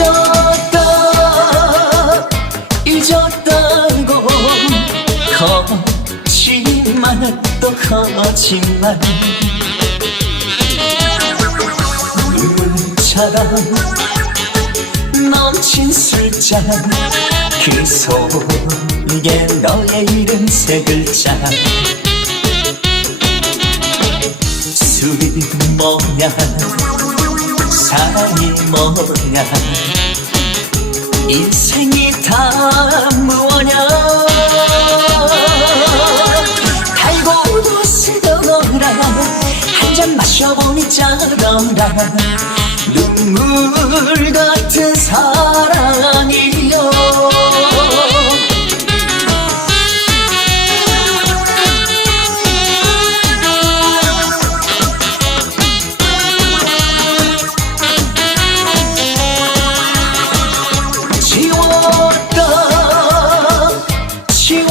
잊었다 잊었다고 거짓말 또 거짓말. 눈물처럼 넘친 술잔 그 속에 너의 이름 세 글자. 술이 뭐냐? 사랑이 뭐냐? 인생이 다 무엇냐? 달고도 쓰더라. 한 잔 마셔보니 짜더라. 눈물 같은 사랑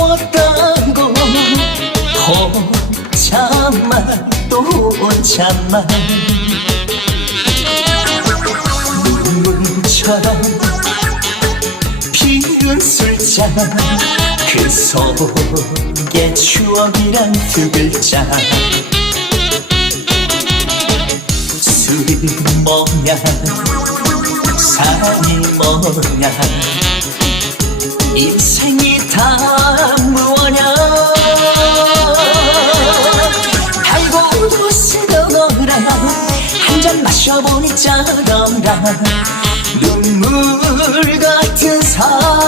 지웠다고? 혼자만 또 혼자만. 눈물처럼 피운 술잔. 그 속에 추억이란 두 글자. 술이 뭐냐? 사랑이 뭐냐? 인생이 다 쓰더라 한 잔 마셔보니 짜더라 눈물 같은 사랑